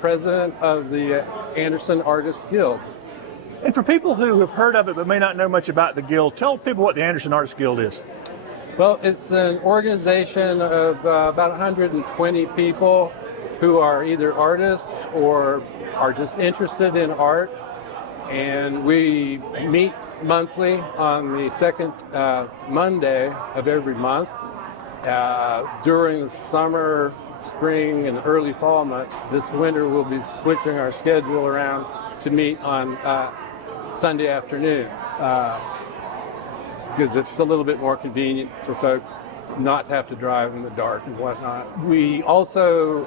president of the Anderson Artists Guild. And for people who have heard of it but may not know much about the Guild, tell people what the Anderson Artists Guild is. Well, it's an organization of about 120 people who are either artists or are just interested in art. And we meet monthly on the second Monday of every month. During the summer, spring, and early fall months, this winter we'll be switching our schedule around to meet on Sunday afternoons. Because it's a little bit more convenient for folks not to have to drive in the dark and whatnot. We also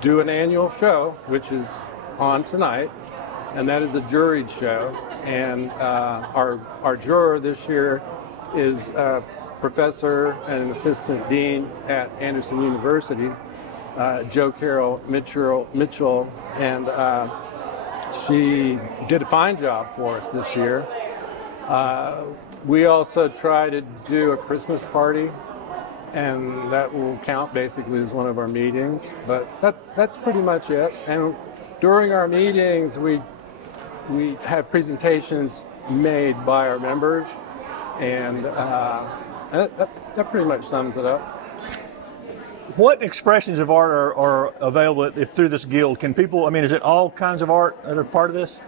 do an annual show, which is on tonight, and that is a juried show. And our juror this year is a professor and an assistant dean at Anderson University, Jo Carol Mitchell, and she did a fine job for us this year. We also try to do a Christmas party, and that will count basically as one of our meetings, but that's pretty much it. And during our meetings, we have presentations made by our members, and that pretty much sums it up. What expressions of art are available through this guild? Can people, is it all kinds of art that are part of this?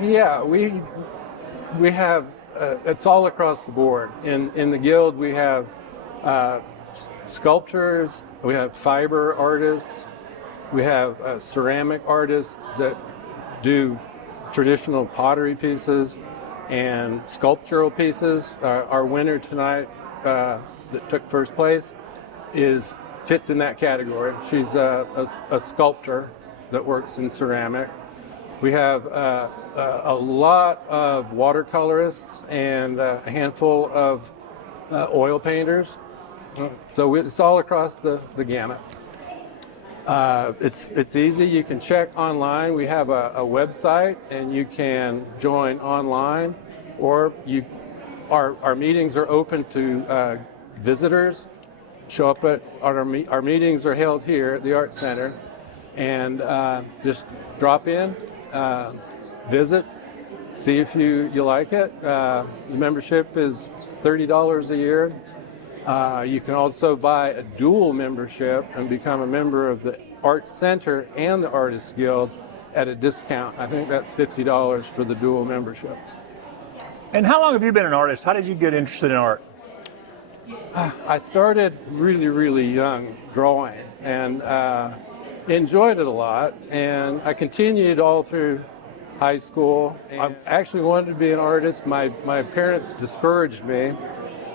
Yeah, we have, it's all across the board. In the guild, we have sculptors, we have fiber artists, we have ceramic artists that do traditional pottery pieces and sculptural pieces. Our winner tonight that took first place fits in that category. She's a sculptor that works in ceramic. We have a lot of watercolorists and a handful of oil painters. So it's all across the gamut. It's easy. You can check online. We have a website, and you can join online, or our meetings are open to visitors. Show up at our meetings are held here at the Art Center, and just drop in, visit, see if you like it. The membership is $30 a year. You can also buy a dual membership and become a member of the Art Center and the Artists Guild at a discount. I think that's $50 for the dual membership. And how long have you been an artist? How did you get interested in art? I started really, really young drawing, and enjoyed it a lot, and I continued all through high school. I actually wanted to be an artist. My parents discouraged me,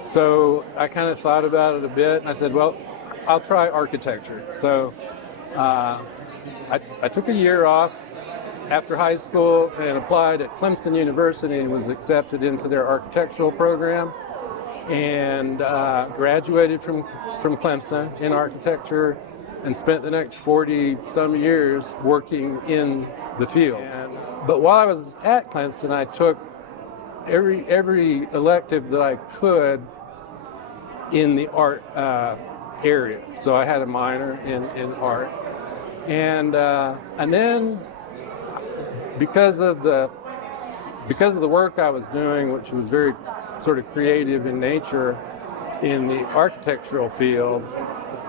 so I kind of thought about it a bit, and I said, well, I'll try architecture. So I took a year off after high school and applied at Clemson University and was accepted into their architectural program, and graduated from Clemson in architecture and spent the next 40-some years working in the field. But while I was at Clemson, I took every elective that I could in the art area. So I had a minor in art, and then because of the work I was doing, which was very sort of creative in nature in the architectural field,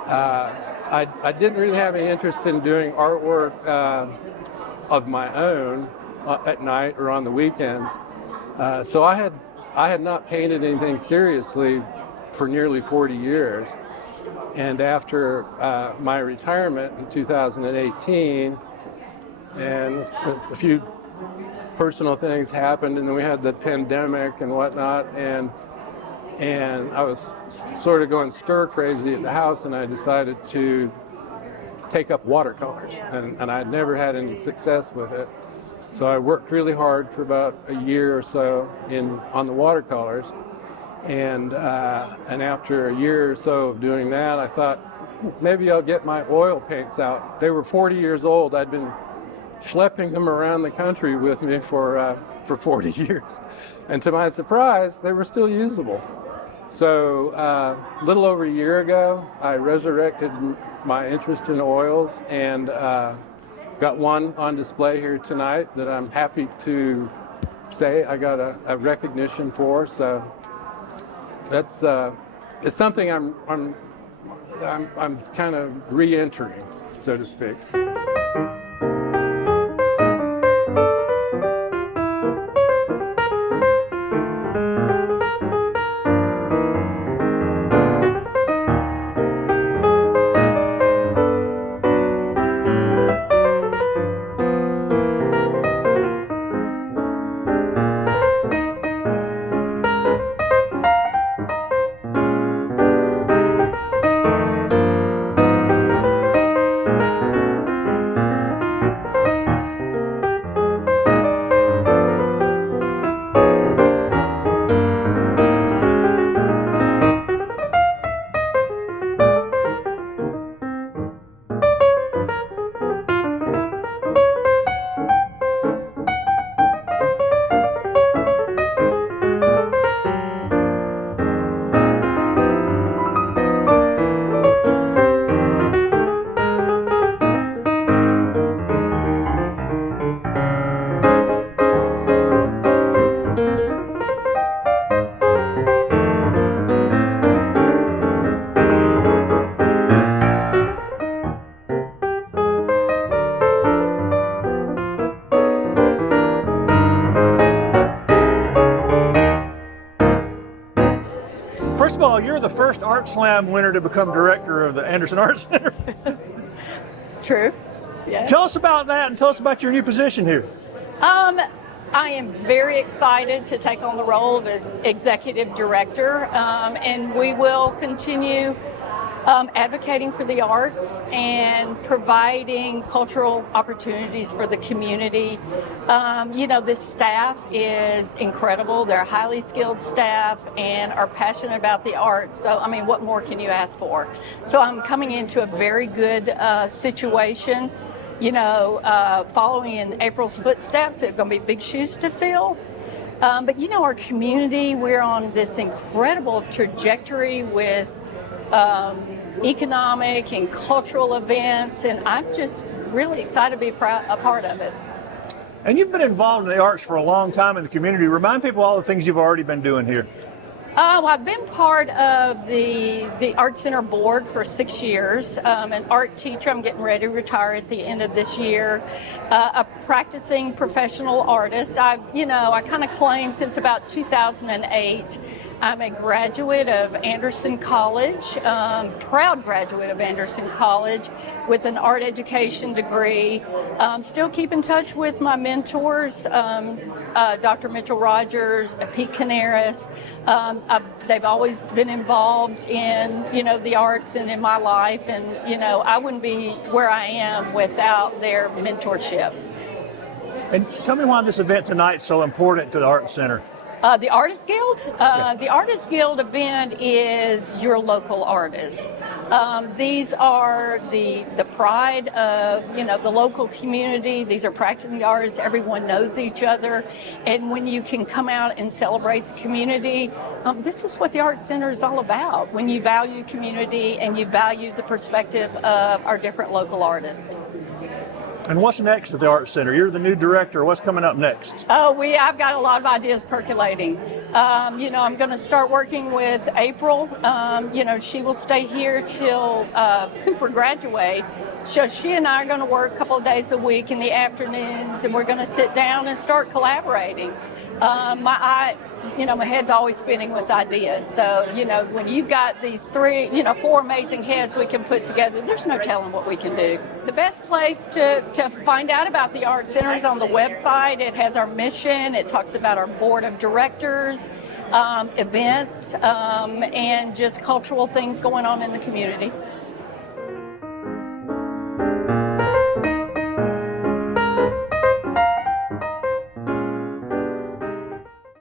I didn't really have any interest in doing artwork of my own at night or on the weekends. So I had not painted anything seriously for nearly 40 years. And after my retirement in 2018, and a few personal things happened, and then we had the pandemic and whatnot, and I was sort of going stir crazy at the house, and I decided to take up watercolors, and I'd never had any success with it. So I worked really hard for about a year or so on the watercolors, and after a year or so of doing that, I thought maybe I'll get my oil paints out. They were 40 years old. I'd been schlepping them around the country with me for 40 years. And to my surprise, they were still usable. So a little over a year ago, I resurrected my interest in oils and got one on display here tonight that I'm happy to say I got a recognition for. So that's it's something I'm kind of re-entering, so to speak. First of all, you're the first Art Slam winner to become director of the Anderson Arts Center. True. Yeah. Tell us about that and tell us about your new position here. I am very excited to take on the role of an executive director, and we will continue advocating for the arts and providing cultural opportunities for the community. This staff is incredible. They're highly skilled staff and are passionate about the arts. So, what more can you ask for? So I'm coming into a very good situation. Following in April's footsteps, it's going to be big shoes to fill. But our community, we're on this incredible trajectory with economic and cultural events, and I'm just really excited to be a part of it. And you've been involved in the arts for a long time in the community. Remind people all the things you've already been doing here. I've been part of the Art Center board for 6 years. An art teacher. I'm getting ready to retire at the end of this year. A practicing professional artist. I kind of claim since about 2008. I'm a graduate of Anderson College, proud graduate of Anderson College with an art education degree. Still keep in touch with my mentors, Dr. Mitchell Rogers, Pete Canaris. They've always been involved in, the arts and in my life. And, I wouldn't be where I am without their mentorship. And tell me why this event tonight is so important to the Art Center. The Artists Guild? The Artists Guild event is your local artists. These are the pride of, the local community. These are practicing artists. Everyone knows each other. And when you can come out and celebrate the community, this is what the Art Center is all about. When you value community and you value the perspective of our different local artists. And what's next at the Art Center? You're the new director. What's coming up next? I've got a lot of ideas percolating. I'm going to start working with April. She will stay here till Cooper graduates. So she and I are going to work a couple of days a week in the afternoons, and we're going to sit down and start collaborating. My head's always spinning with ideas. So, when you've got these four amazing heads we can put together, there's no telling what we can do. The best place to find out about the Art Center is on the website. It has our mission. It talks about our board of directors, events, and just cultural things going on in the community.